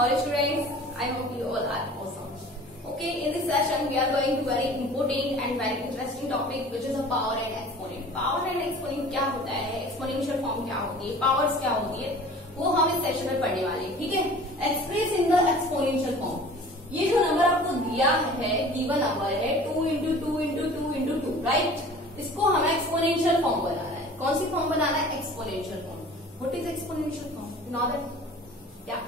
How are you students? I hope you all are awesome. Okay, in this session we are going to very important and very interesting topic which is a power and exponent. Power and exponent क्या होता है, exponential form क्या होती है, powers क्या होती है, वो हम इस सेशन में पढ़ने वाले हैं. ठीक है, express in the exponential form. ये जो नंबर आपको दिया है, गिवन नंबर है 2 into 2 into 2 into 2, राइट. इसको हमें एक्सपोनेंशियल फॉर्म बनाना है. कौन सी फॉर्म बनाना है? Exponential form. What is exponential form? You know that? क्या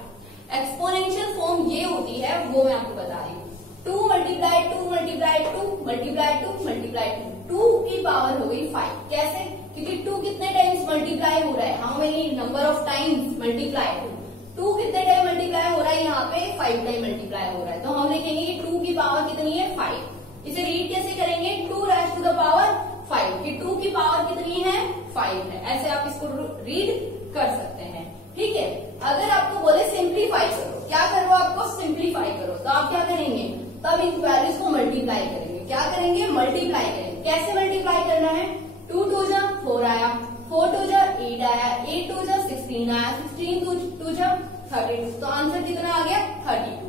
एक्सपोनेंशियल फॉर्म ये होती है, वो मैं आपको बता रही हूँ. 2 multiply 2 multiply 2 multiply 2 multiply 2 2 की पावर हो गई 5. कैसे? क्योंकि 2 कितने टाइम्स मल्टीप्लाई हो रहा है, how many number of times multiply 2 कितने टाइम मल्टीप्लाई हो रहा है, यहाँ पे 5 टाइम मल्टीप्लाई हो रहा है. तो हम लिखेंगे कि 2 की पावर कितनी है? 5. इसे रीड कैसे करेंगे? 2 raised to the power 5 कि 2 की पावर कितनी है? 5 है. ऐसे आप इसको रीड कर सकते हैं. ठीक है, अगर आपको बोले सिंप्लीफाई करो, क्या करो? आपको सिंप्लीफाई करो, तो आप क्या करेंगे? तब इन वैल्यूज को मल्टीप्लाई करेंगे. क्या करेंगे? मल्टीप्लाई करेंगे. कैसे मल्टीप्लाई करना है? 2 2 जा 4 आया, 4 2 जा 8 आया, 8 2 जा 16 आया, 16 2 जा 32. तो आंसर कितना आ गया? 32.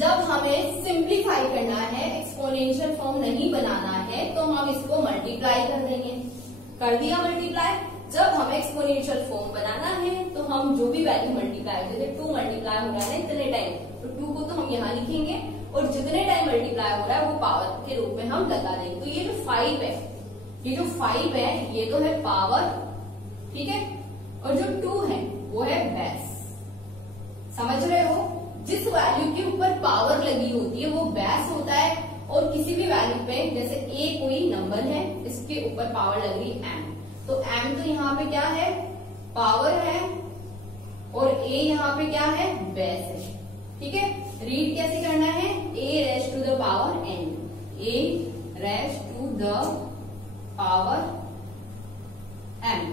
जब हमें सिंप्लीफाई करना है, एक्सपोनेंशियल फॉर्म नहीं बनाना है, तो हम इसको मल्टीप्लाई कर देंगे. कर दिया मल्टीप्लाई. जब हमें एक्सपोनेंशियल फॉर्म बनाना है, तो हम जो भी वैल्यू मल्टीप्लाई होते थे, 2 मल्टीप्लाई हो रहा है इतने टाइम, तो 2 को तो हम यहाँ लिखेंगे और जितने टाइम मल्टीप्लाई हो रहा है वो पावर के रूप में हम लगा देंगे. तो ये जो 5 है, ये जो 5 है ये तो है पावर, ठीक है, और जो 2 है वो है बेस. समझ रहे हो? जिस वैल्यू के ऊपर पावर लगी होती है वो बेस होता है, और किसी भी वैल्यू पे, जैसे a कोई नंबर है, इसके ऊपर पावर लग रही है m, तो m तो यहाँ पे क्या है? पावर है, और a यहाँ पे क्या है? बेस है. ठीक है, रीड कैसे करना है? a raised to the power n, a raised to the power m,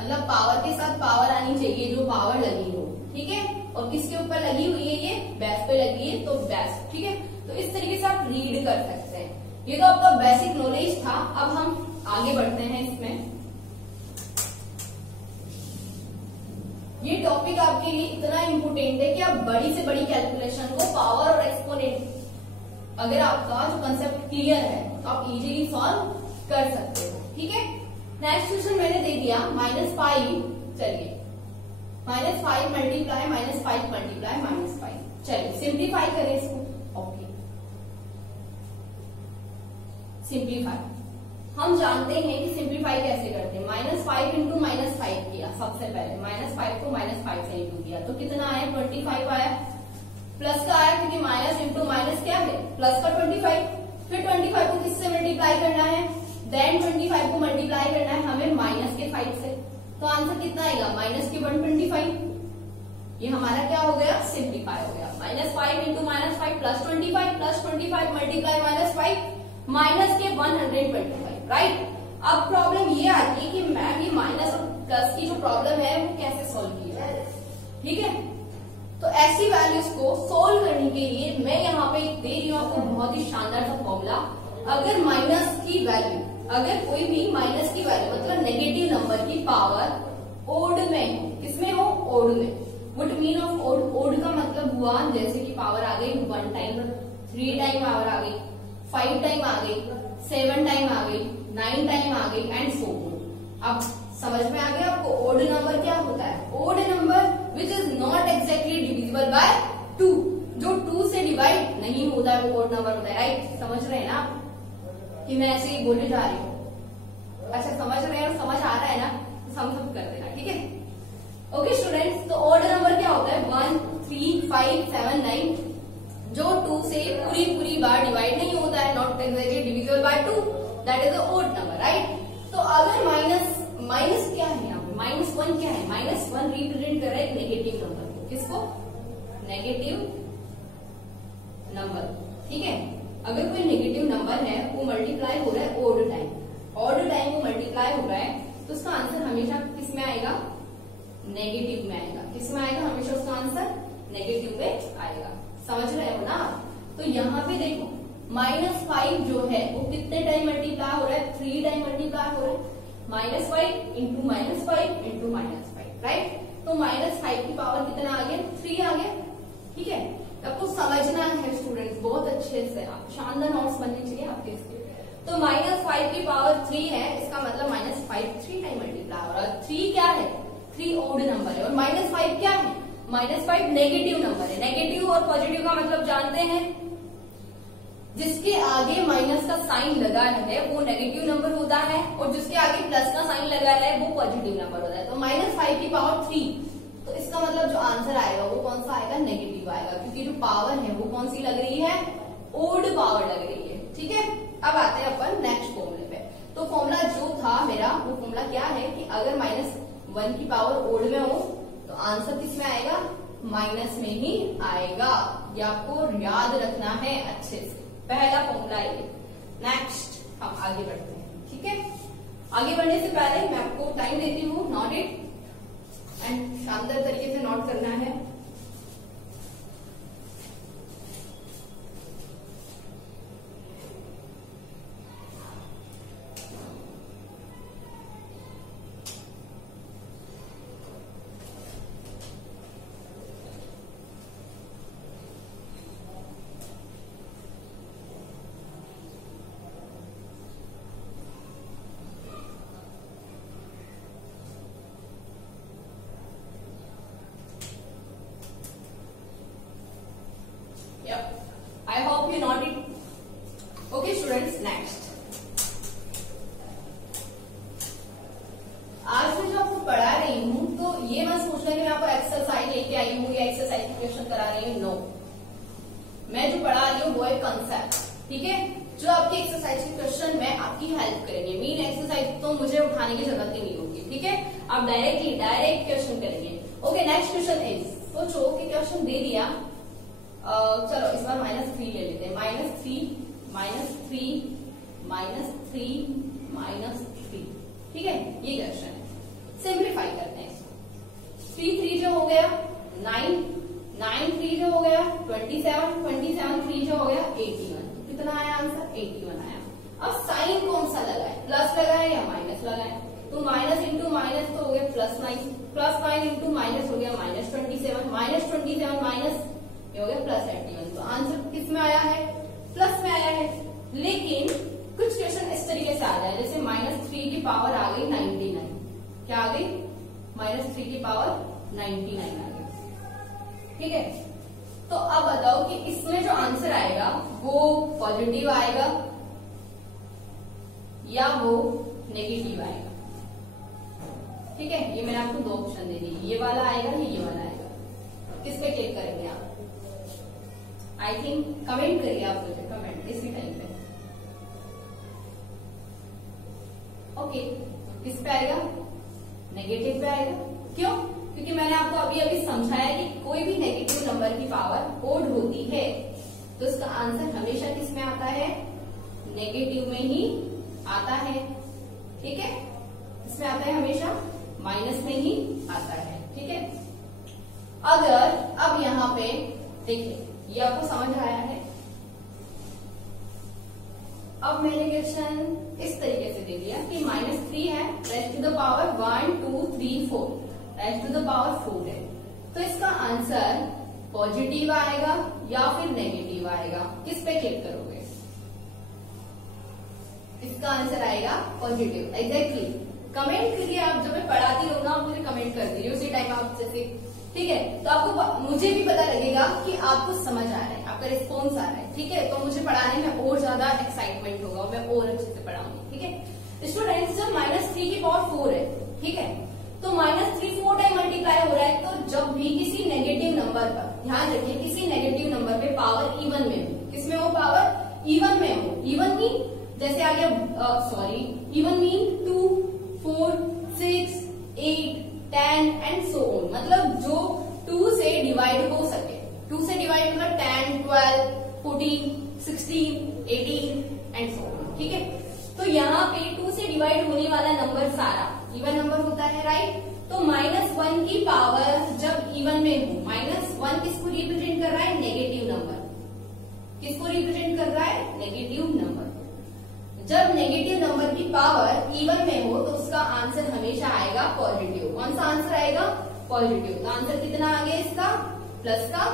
मतलब पावर के साथ पावर आनी चाहिए जो पावर लगी हो. ठीक है, और किसके ऊपर लगी हुई है? ये बेस पे लगी है, तो बेस. ठीक है, तो इस तरीके से आप रीड कर सकते हैं. ये तो आपका बेसिक नॉलेज था. अब हम आगे बढ़ते हैं. इसमें ये टॉपिक आपके लिए इतना इम्पोर्टेंट है कि आप बड़ी से बड़ी कैलकुलेशन को पावर और एक्सपोनेंट, अगर आपका जो कंसेप्ट क्लियर है तो आप इजीली सॉल्व कर सकते हो. ठीक है, नेक्स्ट क्वेश्चन मैंने दे दिया -5. चलिए, -5 मल्टीप्लाई -5 मल्टीप्लाई -5. चलिए सिंप्लीफाई करें इसको. ओके, सिंप्लीफाई हम जानते हैं कि सिंप्लीफाई कैसे करते हैं. -5 इंटू -5 किया सबसे पहले, -5 को -5 से इंटू किया, तो कितना आया? 25 आया. प्लस का आया क्योंकि माइनस इंटू माइनस क्या है? प्लस का 25. फिर 25 को किससे मल्टीप्लाई करना है? देन 25 को मल्टीप्लाई करना है हमें माइनस के 5 से. तो आंसर कितना आएगा? माइनस के 125. ये हमारा क्या हो गया? सिंप्लीफाई हो गया. -5 इंटू -5 प्लस 25 मल्टीप्लाई -5 माइनस के 125. राइट. अब प्रॉब्लम ये आती है कि मैम ये माइनस और प्लस की जो प्रॉब्लम है वो कैसे सोल्व की जाए. ठीक है, तो ऐसी वैल्यूज को सोल्व करने के लिए मैं यहाँ पे दे रही हूँ आपको बहुत ही शानदार सा फॉर्मूला. अगर माइनस की वैल्यू, अगर कोई भी माइनस की वैल्यू मतलब नेगेटिव नंबर की पावर ओड में हो, किसमें हो? ओड में. What mean of odd? Odd का मतलब हुआ जैसे कि पावर आ गई 1 टाइम, 3 टाइम पावर आ गई, 5 टाइम आ गई, 7 टाइम आ गई, 9 टाइम आ गई, एंड सो ऑन. अब समझ में आ गया आपको ओड नंबर क्या होता है? Odd number which is not exactly divisible by 2, जो 2 से डिवाइड नहीं होता है वो ओड नंबर होता है. राइट. समझ रहे हैं ना कि मैं ऐसे ही बोले जा रही हूँ? अच्छा, समझ रहे हैं? समझ आ रहा है ना? तो सम कर देना. ठीक है, ओके स्टूडेंट्स. तो ओड नंबर क्या होता है? 1 3 5 7 9, जो 2 से पूरी बार डिवाइड नहीं होता है, not exactly divisible by 2, that is the odd number. Right. तो अगर माइनस क्या है यहाँ पे? -1 क्या है? -1 रिप्रेजेंट कर रहा है नेगेटिव नंबर को. किसको? Negative number. ठीक है, अगर कोई नेगेटिव नंबर है वो मल्टीप्लाई हो रहा है ओड टाइम, ऑड टाइम वो मल्टीप्लाई हो रहा है, तो उसका आंसर हमेशा किस में आएगा? नेगेटिव में आएगा. किस में आएगा? हमेशा उसका आंसर नेगेटिव में आएगा. समझ रहे हो ना? तो यहाँ पे देखो -5 जो है वो कितने टाइम मल्टीप्लाई हो रहा है? 3 टाइम मल्टीप्लाई हो रहा है. -5 इंटू -5 इंटू -5. राइट. तो -5 की पावर कितना आ गया, 3 आ गया। ठीक है, आपको समझना है स्टूडेंट्स बहुत अच्छे से, आप शानदार नोट्स बनने चाहिए आपके इसके। तो -5 की पावर 3 है, इसका मतलब -5 3 टाइम मल्टीप्लाई हो रहा है। 3 क्या है, 3 ओड नंबर है, और -5 क्या है, -5 नेगेटिव नंबर है। नेगेटिव और पॉजिटिव का मतलब जानते हैं, जिसके आगे माइनस का साइन लगा है वो नेगेटिव नंबर होता है, और जिसके आगे प्लस का साइन लगा है वो पॉजिटिव नंबर होता है। तो -5 की पावर 3, तो इसका मतलब जो आंसर आएगा वो कौन सा आएगा, नेगेटिव आएगा, क्योंकि जो पावर है वो कौन सी लग रही है, ओड पावर लग रही है। ठीक है, अब आते हैं अपन नेक्स्ट फॉर्मूले पे। तो फॉर्मूला जो था मेरा, वो फॉर्मूला क्या है कि अगर -1 की पावर ओड में हो तो आंसर किस में आएगा, माइनस में ही आएगा। ये आपको याद रखना है अच्छे से, पहला फॉर्मूला ये। नेक्स्ट हम आगे बढ़ते हैं। ठीक है, आगे बढ़ने से पहले मैं आपको टाइम देती हूँ, नोट इट एंड शानदार तरीके से नोट करना है। I hope you noted it. Okay students, next. आज मैं जो आपको पढ़ा रही हूँ तो ये मत सोचना कि मैं आपको एक्सरसाइज लेके आई हूँ या एक्सरसाइज के क्वेश्चन करा रही हूँ। नो, मैं जो पढ़ा रही हूँ वो है कंसेप्ट। ठीक है, जो आपकी एक्सरसाइज के क्वेश्चन में आपकी हेल्प करेंगे। मेन एक्सरसाइज तो मुझे उठाने की जरूरत ही नहीं होगी। ठीक है, आप डायरेक्ट क्वेश्चन करेंगे। ओके, नेक्स्ट क्वेश्चन इज, सोचो कि क्वेश्चन दे दिया, चलो इस बार -3 ले लेते हैं। -3 ठीक है, ये क्वेश्चन है। सिंप्लीफाई करते हैं इसको। 3 3 जो हो गया 9, 9 3 जो हो गया 27, 27 3 जो हो गया 81। कितना आया आंसर, 81 आया। अब साइन कौन सा लगाए, प्लस लगाए या माइनस लगाए, तो माइनस इंटू माइनस तो हो गया +9, +9 इंटू माइनस हो गया -27, -27 माइनस हो गया +81। तो आंसर किस में आया है, प्लस में आया है। लेकिन कुछ क्वेश्चन इस तरीके से आ जाए, जैसे -3 की पावर आ गई 99, क्या आ गई, -3 की पावर 99 आ गई। ठीक है, तो अब बताओ कि इसमें जो आंसर आएगा वो पॉजिटिव आएगा या वो नेगेटिव आएगा। ठीक है, ये मैंने आपको 2 ऑप्शन दे दी, ये वाला आएगा या ये वाला आएगा, किस पे क्लिक करेंगे आप। आई थिंक कमेंट करिए आप मुझे, कमेंट इसी टाइम पे। ओके, किस पे आएगा, नेगेटिव पे आएगा। क्यों, क्योंकि मैंने आपको अभी अभी समझाया कि कोई भी नेगेटिव नंबर की पावर ओड होती है तो इसका आंसर हमेशा किस में आता है, नेगेटिव में ही आता है। ठीक है, इसमें आता है हमेशा माइनस में ही आता है। ठीक है, अगर अब यहाँ पे देखिए, ये आपको समझ आया है। अब मैंने क्वेश्चन इस तरीके से दे दिया कि -3 है, raised to the power 1 2 3 4, raised to the power 4 है, तो इसका आंसर पॉजिटिव आएगा या फिर नेगेटिव आएगा, किस पे क्लिक करोगे। इसका आंसर आएगा पॉजिटिव। एग्जैक्टली, कमेंट करिए आप, जब मैं पढ़ाती रहूंगा आप मुझे कमेंट कर दीजिए उसी टाइम आप जैसे। ठीक है, तो आपको, मुझे भी पता लगेगा कि आपको समझ आ रहा है, आपका रिस्पॉन्स आ रहा है। ठीक है, तो मुझे पढ़ाने में और ज्यादा एक्साइटमेंट होगा, मैं और अच्छे से पढ़ाऊंगी। ठीक है स्टूडेंट्स, जब -3 की पावर 4 है, ठीक है, तो -3 4 टाइम मल्टीप्लाई हो रहा है, तो जब भी किसी नेगेटिव नंबर पर, ध्यान रखिए, किसी नेगेटिव नंबर पे पावर इवन में हो, किसमें वो पावर इवन में हो, इवन मीन जैसे आ गया, sorry, even mean 2 4 6 8 10 and so on, मतलब जो 2 से डिवाइड हो सके। 2 से डिवाइड मतलब 10 12 14 16 18 एंड सो ऑन। ठीक है, तो यहाँ पे 2 से डिवाइड होने वाला नंबर सारा इवन नंबर होता है, राइट। तो -1 की पावर जब इवन में हो, -1 किसको रिप्रेजेंट कर रहा है, नेगेटिव नंबर, किसको रिप्रेजेंट कर रहा है, नेगेटिव नंबर। जब नेगेटिव नंबर की पावर इवन में हो तो उसका आंसर हमेशा आएगा पॉजिटिव। कौन सा आंसर आएगा, पॉजिटिव। तो आंसर कितना आ गया इसका, प्लस का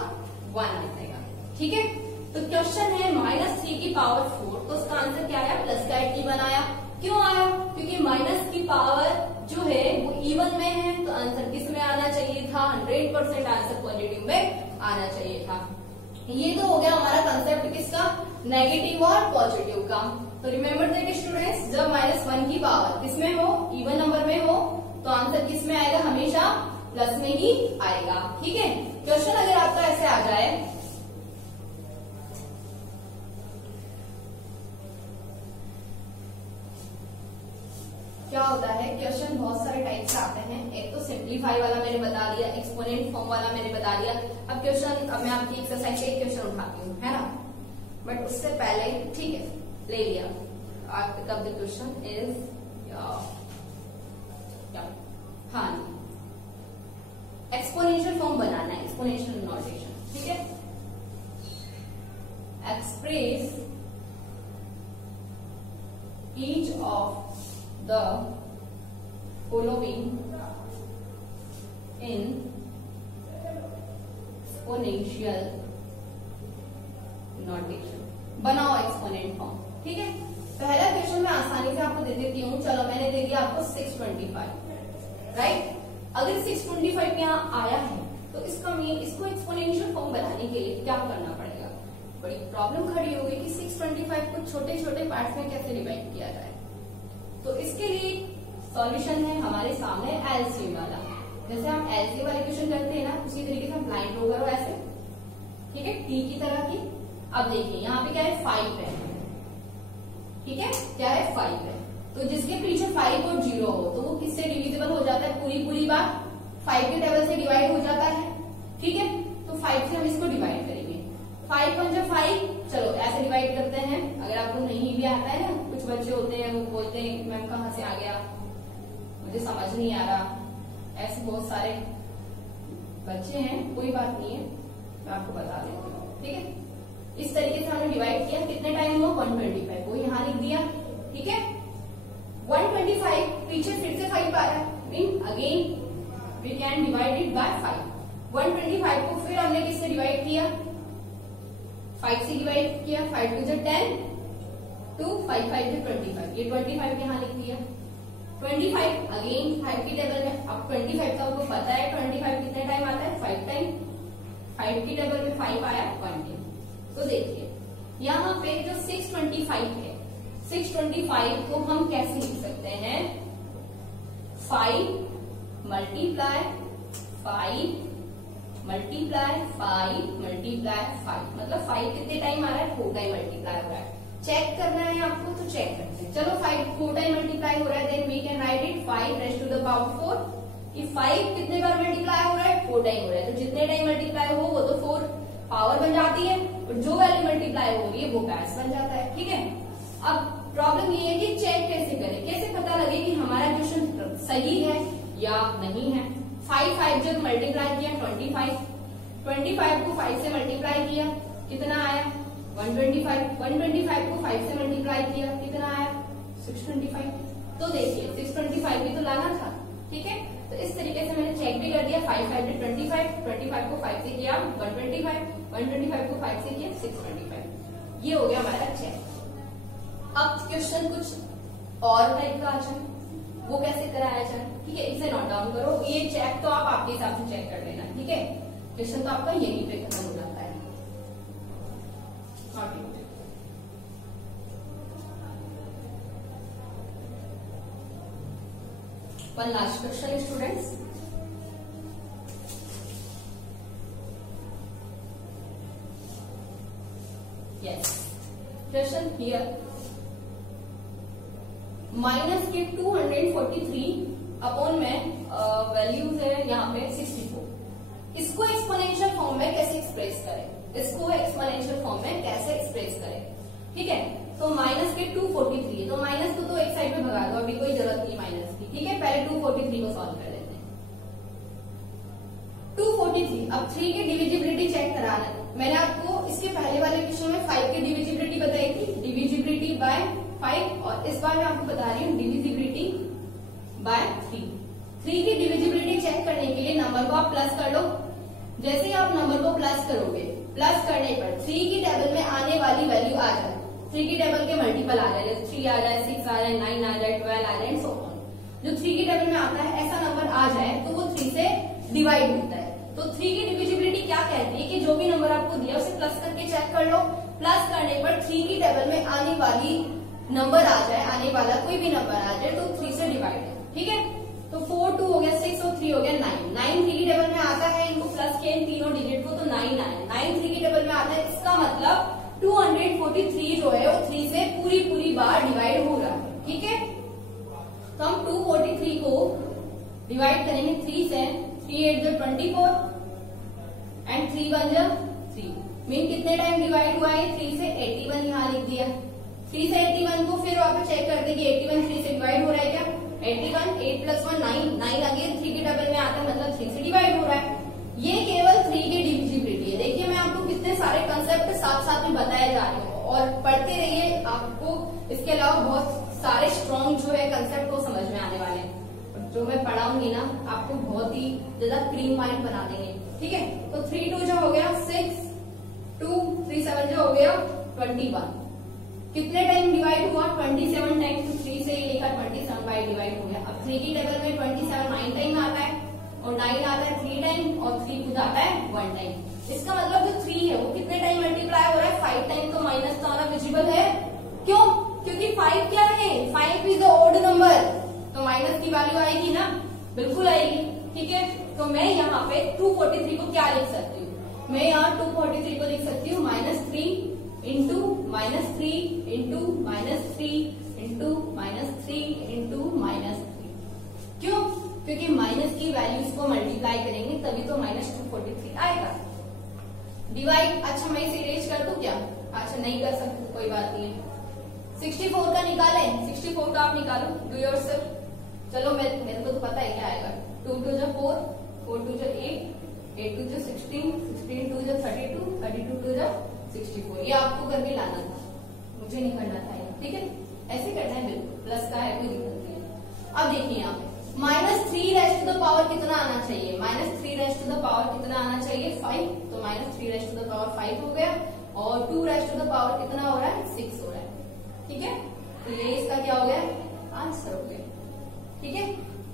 1 आ जाएगा। ठीक है, तो क्वेश्चन है -3 की पावर 4, तो उसका आंसर क्या आया, प्लस का 81 आया। क्यों आया, क्योंकि माइनस की पावर जो है वो इवन में है, तो आंसर किस में आना चाहिए था, 100% आंसर पॉजिटिव में आना चाहिए था। ये तो हो गया हमारा कंसेप्ट किसका, नेगेटिव और पॉजिटिव का। तो रिमेम्बर दैट स्टूडेंट्स, जब -1 की पावर किसमें हो, इवन नंबर में हो, तो आंसर किस में आएगा, हमेशा प्लस में ही आएगा। ठीक है, क्वेश्चन अगर आपका ऐसे आ जाए, क्या होता है, क्वेश्चन बहुत सारे टाइप से आते हैं। एक तो सिंप्लीफाई वाला मैंने बता दिया, एक्सपोनेंट फॉर्म वाला मैंने बता दिया। अब क्वेश्चन, अब मैं आपकी एक्सरसाइज से एक क्वेश्चन उठाती हूँ, है ना, बट उससे पहले, ठीक है, ले लिया, pick up the question is, हाँ, एक्सपोनेंशियल फॉर्म बनाना है, एक्सपोनेंशियल नोटेशन। ठीक है, express each of the following in exponential notation। बनाओ एक्सपोनेंट फॉर्म। ठीक है, पहला क्वेश्चन मैं आसानी से आपको दे देती हूँ। चलो, मैंने दे दिया आपको 625, राइट। अगर 625 यहाँ आया है तो इसका मीन, इसको एक्सपोनेंशियल फॉर्म बनाने के लिए क्या करना पड़ेगा, बड़ी प्रॉब्लम खड़ी होगी कि 625 को छोटे छोटे पार्ट्स में कैसे डिवाइड किया जाए। तो इसके लिए सॉल्यूशन है हमारे सामने एलसीएम वाला। जैसे हम एलसीएम वाले क्वेश्चन करते हैं ना, उसी तरीके से हम लाइन ड्रॉ करो ऐसे, ठीक है, टी की तरह की। अब देखिए यहाँ पे क्या है, 5 है, ठीक है, क्या है, 5 है। तो जिसके पीछे 5 और 0 हो तो वो किससे डिविजिबल हो जाता है, पूरी बात 5 के टेबल से डिवाइड हो जाता है। ठीक है, तो 5 से हम इसको डिवाइड करेंगे। 5 पंजा 5, चलो ऐसे डिवाइड करते हैं। अगर आपको नहीं भी आता है ना, कुछ बच्चे होते हैं वो बोलते हैं मैम कहाँ से आ गया, मुझे समझ नहीं आ रहा, ऐसे बहुत सारे बच्चे हैं, कोई बात नहीं है, मैं आपको बता देती हूँ। ठीक है, इस तरीके से हमने डिवाइड किया, कितने टाइम हो, 125 को यहाँ लिख दिया। ठीक है, 125 पीछे फिर से 5 आ रहा है, mean again we can divide it by 5। 125 को फिर हमने किससे डिवाइड किया, 5 से डिवाइड किया, 5 टू जो 10, 2 5 5 टू 25, ये 25 यहाँ लिख दिया। 25 अगेन 5 की टेबल में, अब 25 का आपको पता है 25 कितने टाइम आता है, 5 टाइम। 5 की टेबल में 5 आया 1 टाइम। तो देखिए यहाँ पे जो 625 है, 625 को हम कैसे लिख सकते हैं, 5 मल्टीप्लाई 5 मल्टीप्लाई 5 मल्टीप्लाई 5, मतलब 5 कितने टाइम आ रहा है, 4 टाइम मल्टीप्लाई हो रहा है। चेक करना है आपको तो चेक करते हैं। चलो 5 4 टाइम मल्टीप्लाई हो रहा है, then we can write it 5 raise to the power 4। कि 5 कितने बार मल्टीप्लाई हो रहा है, 4 टाइम हो रहा है, तो जितने टाइम मल्टीप्लाई हो वो तो 4 पावर बन जाती है, और जो वैल्यू मल्टीप्लाई हो रही है वो बैस बन जाता है। ठीक है, अब प्रॉब्लम ये है कि चेक कैसे करें, कैसे पता लगे कि हमारा क्वेश्चन सही है या नहीं है। 5 5 जब मल्टीप्लाई किया 25 को 5 से मल्टीप्लाई किया कितना आया, 125 को 5 से मल्टीप्लाई किया कितना आया, 625। तो देखिए 625 भी तो लाना था। ठीक है, तो इस तरीके से मैंने चेक भी कर दिया, 5 5 से 25 को 5 से किया 125 को 5 से किया 625। ये हो गया हमारा चेक। अब क्वेश्चन कुछ और टाइप का आ जाए, वो कैसे कराया जाए। ठीक है, इसे नोट डाउन करो, ये चेक तो आप आपके हिसाब से चेक कर लेना। ठीक है, क्वेश्चन तो आपका यहीं पे खत्म हो जाता है। One last question students, yes, question here, minus के 243 अपॉन में वैल्यूज है यहाँ पे 64। इसको एक्सपोनेंशियल फॉर्म में कैसे एक्सप्रेस करें, इसको एक्सपोनेंशियल फॉर्म में कैसे एक्सप्रेस करें। ठीक है, तो माइनस के 243 है, तो माइनस को तो एक साइड में भगा दो, अभी कोई जरूरत नहीं माइनस की। ठीक है, पहले 243 को सॉल्व कर लेते हैं। 243, अब 3 की डिविजिबिलिटी चेक कराना है। मैंने आपको इसके पहले वाले क्वेश्चन में 5 की डिविजिबिलिटी बताई थी, डिविजिबिलिटी बाय 5, और इस बार मैं आपको बता रही हूँ डिविजिबिलिटी बाय 3। 3 की डिविजिबिलिटी चेक करने के लिए नंबर को आप प्लस कर लो। जैसे ही आप नंबर को प्लस करोगे, प्लस करने पर 3 की टेबल में आने वाली वैल्यू आ जाए, 3 की टेबल के मल्टीपल आ जाए, जैसे 3 आ जाए, 6 आ जाए, 9 आ जाए, 12 आ जाए एंड सो ऑन। जो 3 की टेबल में आता है ऐसा नंबर आ जाए तो वो 3 से डिवाइड होता है। तो 3 की डिविजिबिलिटी क्या कहती है कि जो भी नंबर आपको दिया उसे प्लस करके चेक कर लो। प्लस करने पर 3 की टेबल में आने वाली नंबर आ जाए, आने वाला कोई भी नंबर आ जाए तो 3 से डिवाइड है। ठीक है, तो 4 2 हो गया, 6 और 3 हो गया 9। 9 3 की टेबल में आता है, इनको प्लस किया इन तीनों डिजिट को तो 9 आया। 9 3 की टेबल में आता है, इसका मतलब 243 जो है वो 3 से पूरी बार डिवाइड हो रहा है। ठीक है, तो हम 243 को डिवाइड करेंगे 3 से। 3 8 जो 24 एंड 3 1 जो 3। मीन कितने टाइम डिवाइड हुआ है? 3 से 81 यहाँ लिख दिया। 3 से 81 को फिर वापस चेक कर देंगे 81 3 से डिवाइड हो रहा है क्या? 81 8 प्लस 1 9 9 अगेन 3 की टेबल में आता है, मतलब 3 से डिवाइड हो रहा है। ये केवल 3 की डिविजिबिलिटी है। देखिए मैं आपको कितने सारे कंसेप्ट साथ साथ में बताए जा रहे हूँ और पढ़ते रहिए, आपको इसके अलावा बहुत सारे स्ट्रॉन्ग जो है कंसेप्ट वो समझ में आने वाले हैं। जो मैं पढ़ाऊंगी ना आपको बहुत ही ज्यादा क्लीन माइंड बना देंगे। ठीक है, तो 3 2 जो हो गया 6, 2 3 7 जो हो गया 21। कितने टाइम डिवाइड हुआ? 27 टाइम। तो 3 से ये लिखा 27 बाई डिवाइड हो गया। अब 3 की टेबल में 27 9 टाइम आता है और 9 आता है 3 टाइम और 3 खुद आता है 1 टाइम। इसका मतलब जो 3 है वो कितने टाइम मल्टीप्लाई हो रहा है? 5 टाइम। तो माइनस तो आना विजिबल है। क्यों? क्योंकि 5 क्या है? 5 इज द ऑड नंबर, तो माइनस की वैल्यू आएगी ना, बिल्कुल आएगी। ठीक है, तो मैं यहाँ पे 243 को क्या लिख सकती हूँ? मैं यहाँ 243 को लिख सकती हूँ -3 इंटू -3 इंटू -3 इंटू -3 इंटू -3। क्यों? क्योंकि माइनस की वैल्यूज को मल्टीप्लाई करेंगे तभी तो -243 आएगा। डिवाइड, अच्छा मैं इसे इरेज कर दूं क्या? अच्छा नहीं कर सकते, कोई बात नहीं है। 64 का निकालें, 64 का आप निकालो, डू योरसेल्फ। चलो मेरे को तो पता है क्या आएगा। 2 2 जो 4, 4 2 जो 8, 8 2 जो 16, 16 2 जो 32, 32 2 जो 64। ये आपको करके लाना था, मुझे नहीं करना था ये। ठीक है, ऐसे करना है, बिल्कुल प्लस का है, कोई दिक्कत नहीं है। अब देखिए यहाँ पे -3 रेज़ टू द पावर कितना आना चाहिए? -3 रेज़ टू द पावर कितना आना चाहिए? 5। तो -3 रेज़ टू द पावर 5 हो गया और 2 रेज़ टू द पावर कितना हो रहा है? 6 हो रहा है। ठीक है, तो ये इसका क्या हो गया? आंसर हो गया। ठीक है,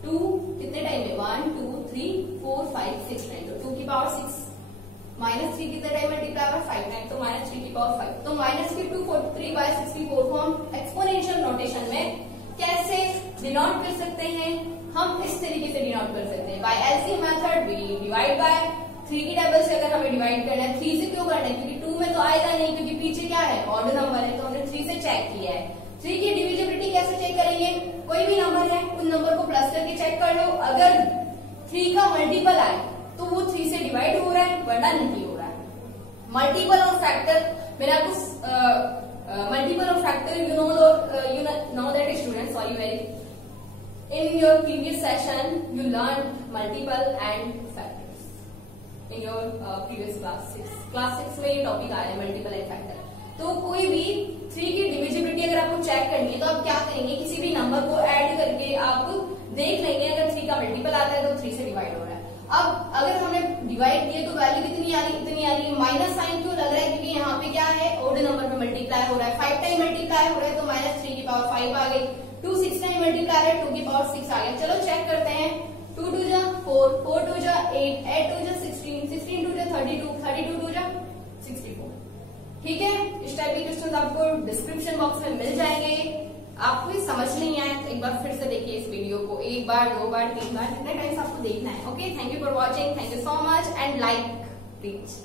2 कितने टाइम में? 1 2 3 4 5 6 टाइम, तो 2 की पावर 6। -3 कितने टाइम मल्टीप्लाई हुआ? 5 टाइम, तो -3 की पावर 5। तो माइनस की 243 बाय 64 को हम एक्सपोनेंशियल नोटेशन में कैसे डिनोट कर सकते हैं? हम इस तरीके से डिनोट कर सकते हैं, by LCM method. We divide by 3 की टेबल से अगर हमें डिवाइड करना है, 3 से क्यों करना है? क्योंकि 2 में तो आएगा नहीं, क्योंकि पीछे क्या है? ऑड नंबर है, तो हमने 3 से चेक किया है। 3 की डिविजिबिलिटी कैसे चेक करेंगे? कोई भी नंबर है उन नंबर को प्लस करके चेक कर लो। अगर 3 का मल्टीपल आए तो वो 3 से डिवाइड हो रहा है, वरना नहीं हो रहा है। मल्टीपल और फैक्टर, मैंने आपको मल्टीपल और factor you know that student, sorry very, in your previous session you learned multiple and factors in your previous class 6 में ये टॉपिक आ रहा है, मल्टीपल एंड फैक्टर। तो कोई भी 3 की डिविजिबिलिटी अगर आपको चेक करनी है तो आप क्या करेंगे? किसी भी नंबर को ऐड करके आप देख लेंगे, अगर 3 का मल्टीपल आता है तो 3 से डिवाइड हो रहा है। अब अगर हमने डिवाइड किए तो वैल्यू कितनी आ रही? इतनी आ रही है। माइनस साइन क्यों लग रहा है? क्योंकि यहाँ पे क्या है? ऑड नंबर में मल्टीप्लाई हो रहा है। 5 टाइम मल्टीप्लाई हो रहा है, तो -3 की पावर 5 आ गई। 2 6 टाइम मल्टीप्लाई है, 2 की पावर 6 आ गया। चलो चेक करते हैं। 2 2 जा 4, 4 2 जा 8, 8 2 जा 16, 16 2 जा 32, 32 2 जा 64। ठीक है, इस टाइप के क्वेश्चन आपको डिस्क्रिप्शन बॉक्स में मिल जाएंगे। आपको समझ नहीं आया तो एक बार फिर से देखिए इस वीडियो को, 1 बार 2 बार 3 बार, कितने टाइम्स आपको देखना है। Okay, thank you for watching, thank you so much and like please.